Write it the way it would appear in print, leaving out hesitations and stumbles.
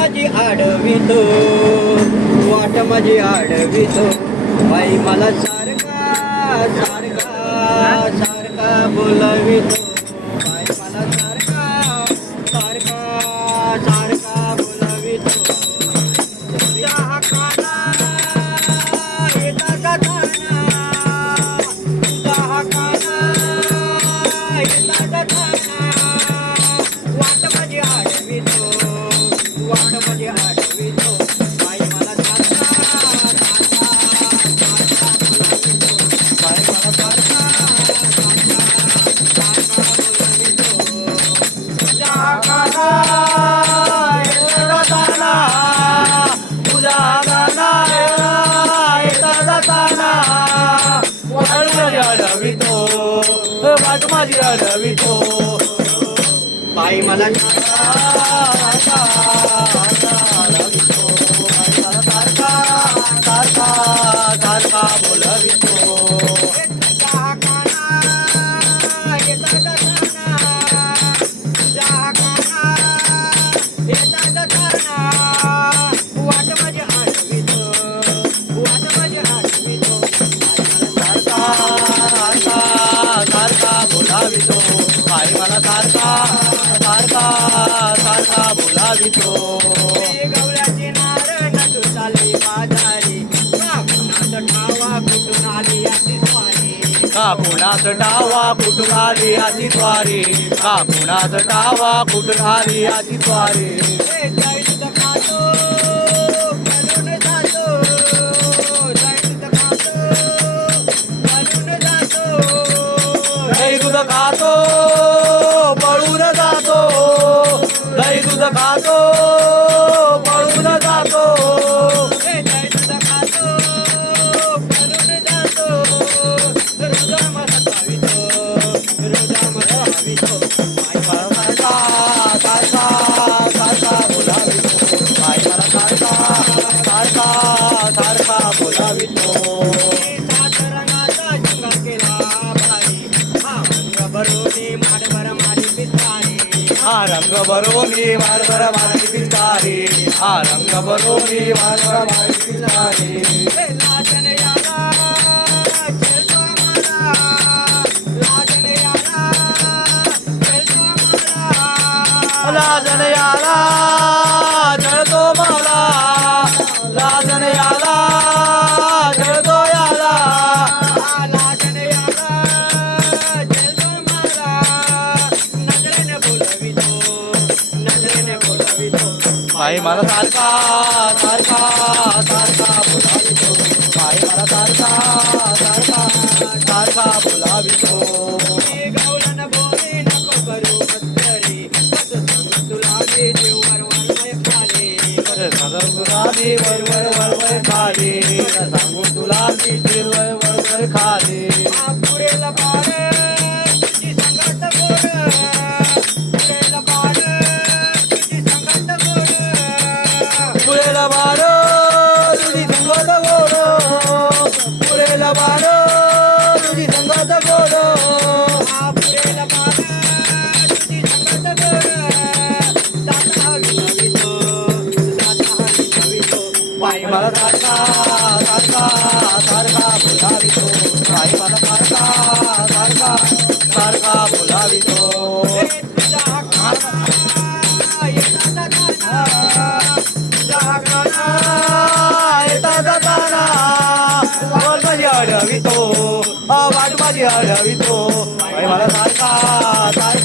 माझी आडवितो, वाट माझी आडवितो, बाई मला सारखा सारखा सारखा बोलवितो, बाई मला सारखा सारखा सारखा बोलवितो. तुझ्या हाकाला येता जाताना, तुझ्या हाकाला येता जाताना, वाट माझी आडवितो, वाट माझी आडवितो, बाई मला सारखा सारखा सारखा बोलवितो, बाई मला सारखा सारखा सारखा बोलवितो. तुझ्या हाकाला येता जाताना, तुझ्या हाकाला येता जाताना, वाट माझी आडवितो, वाट माझी आडवितो, बाई मला सारखा सारखा बोलवितो, बाई मला सारखा सारखा सारखा बोलवितो. तुझ्या हाकाला येता जाताना, तुझ्या हाकाला येता जाताना, वाट माझी आडवितो, वाट माझी आडवितो, बाई मला सारखा सारखा बोलावितो, बाई मला सारखा सारखा सारखा बोलावितो. गवळ्याची नारण तू चालली बाजारी, का कुणाचं ठावा कुठून आली अशी स्वारी, का कुणाचं ठावा कुठून आली अशी स्वारी, का कुणाचं ठावा कुठून आली अशी स्वारी. दूध खातो बनून जातो, दूध खातो बनून जातो, दूध खातो पळून जातो, दूध खातो पळून जातो, दूध खातो पळून जातो, रोजा मला खावितो, रोजा मला खावितो, बाई मला सारखा सारखा सारखा बोलावितो, बाई मला सारखा सारखा सारखा बोलावितो. सात रंगाचा शृंगार केला बाई, हा रंग भरोनी माडवर मारी पिचकारी, हा रंग भरोनी माडवर मारी पिचकारी, हा रंग भरोनी माडवर मारी पिचकारी. लाजन याला खेळतो मला, लाजन याला खेळतो मला, लाजन याला जळतो मला, लाजन याला जळतो याला, लाजन याला जळतो मला, नजरेने बोलवितो, नजरेने बोलवितो, बाई मला सारखा सारखा सारखा बोलावितो, बाई मला सारखा सारखा सारखा बोलावितो. गावलन बोली नको करू मस्करी, कसं सांगू तुला मी जीव वरवय खाली, कसं सांगू तुला मी वरवय वरवय खाली, सांगू तुला मी जीव वरवय खाली. पुढेल पाड तुझी संगत गोड, पुढेल पाड तुझी संगत गोड, पुढेल पाड तुझी संगत गोड, पुढेल पाड तुझी संगत गोड, पुढेल पाड तुझी संगत गोड, दाता हवितो, दाता हवितो, बाई मला सारखा सारखा सारखा बोलावितो, बाई मला सारखा सारखा सारखा बोलावितो. तुझ्या हाकाला येता जाताना, तुझ्या हाकाला येता जाताना, वाट माझी आडवितो, वाट माझी आडवितो, बाई मला सारखा सारखा